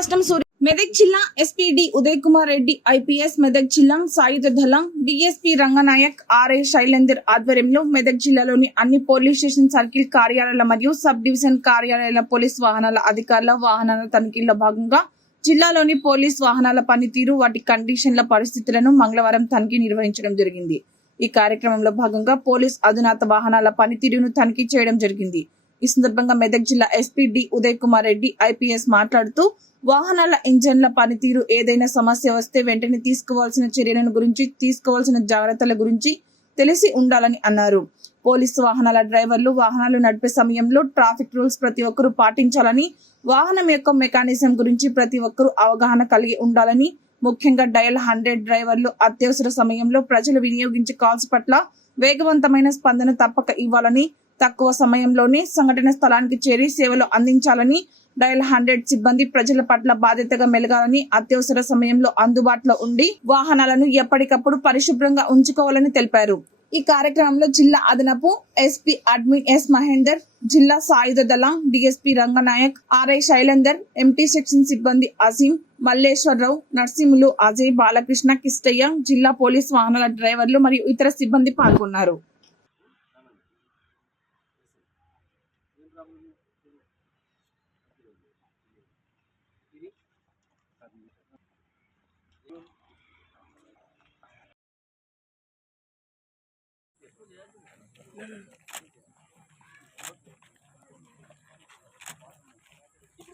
రాష్ట్రం సూర్య మెదక్ జిల్లా SP D Uday Kumar Reddy IPS Medak జిల్లా సాయుధ దళం డిఎస్పీ రంగనాయక్ ఆర్ఏ శైలేందర్ ఆధ్వర్యంలో మెదక్ జిల్లాలోని అన్ని పోలీస్ స్టేషన్ సర్కిల్ కార్యాలయాల మరియు సబ్ డివిజన్ కార్యాలయాల పోలీస్ వాహనాల అధికారుల వాహనాల తనిఖీల్లో భాగంగా జిల్లాలోని పోలీస్ వాహనాల పనితీరు వాటి కండిషన్ల పరిస్థితులను మంగళవారం తనిఖీ నిర్వహించడం జరిగింది. ఈ కార్యక్రమంలో భాగంగా పోలీస్ అధునాత వాహనాల పనితీరును తనిఖీ చేయడం జరిగింది. ఈ సందర్భంగా మెదక్ జిల్లా SP D Uday Kumar Reddy IPS మాట్లాడుతూ వాహనాల ఇంజన్ల పనితీరు ఏదైనా సమస్య వస్తే వెంటనే తీసుకోవాల్సిన చర్యలను గురించి తీసుకోవాల్సిన జాగ్రత్తల గురించి తెలిసి ఉండాలని అన్నారు. పోలీసు వాహనాల డ్రైవర్లు వాహనాలు నడిపే సమయంలో ట్రాఫిక్ రూల్స్ ప్రతి ఒక్కరూ పాటించాలని వాహనం యొక్క మెకానిజం గురించి ప్రతి ఒక్కరూ అవగాహన కలిగి ఉండాలని ముఖ్యంగా డయల్ హండ్రెడ్ డ్రైవర్లు అత్యవసర సమయంలో ప్రజలు వినియోగించే కాల్స్ పట్ల వేగవంతమైన స్పందన తప్పక ఇవ్వాలని తక్కువ సమయంలోనే సంఘటన స్థలానికి చేరి సేవలు అందించాలని డయల్ హండ్రెడ్ సిబ్బంది ప్రజల పట్ల బాధ్యతగా మెలగాలని అత్యవసర సమయంలో అందుబాటులో ఉండి వాహనాలను ఎప్పటికప్పుడు పరిశుభ్రంగా ఉంచుకోవాలని తెలిపారు. ఈ కార్యక్రమంలో జిల్లా అదనపు ఎస్పీ అడ్మిన్ ఎస్ మహేందర్ జిల్లా సాయుధ దళం DSP Ranganayak RI Shailender MT section సిబ్బంది అజీం మల్లేశ్వరరావు నర్సింహులు అజయ్ బాలకృష్ణ కిష్టయ్య జిల్లా పోలీస్ వాహనాల డ్రైవర్లు మరియు ఇతర సిబ్బంది పాల్గొన్నారు.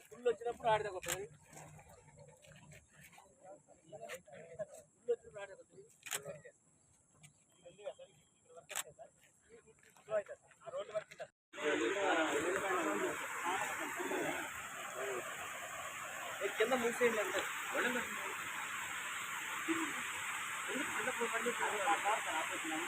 ఫుల్ వచ్చినప్పుడు ఆడితే కొత్తది எல்லாம் முன் சைடில் இருந்து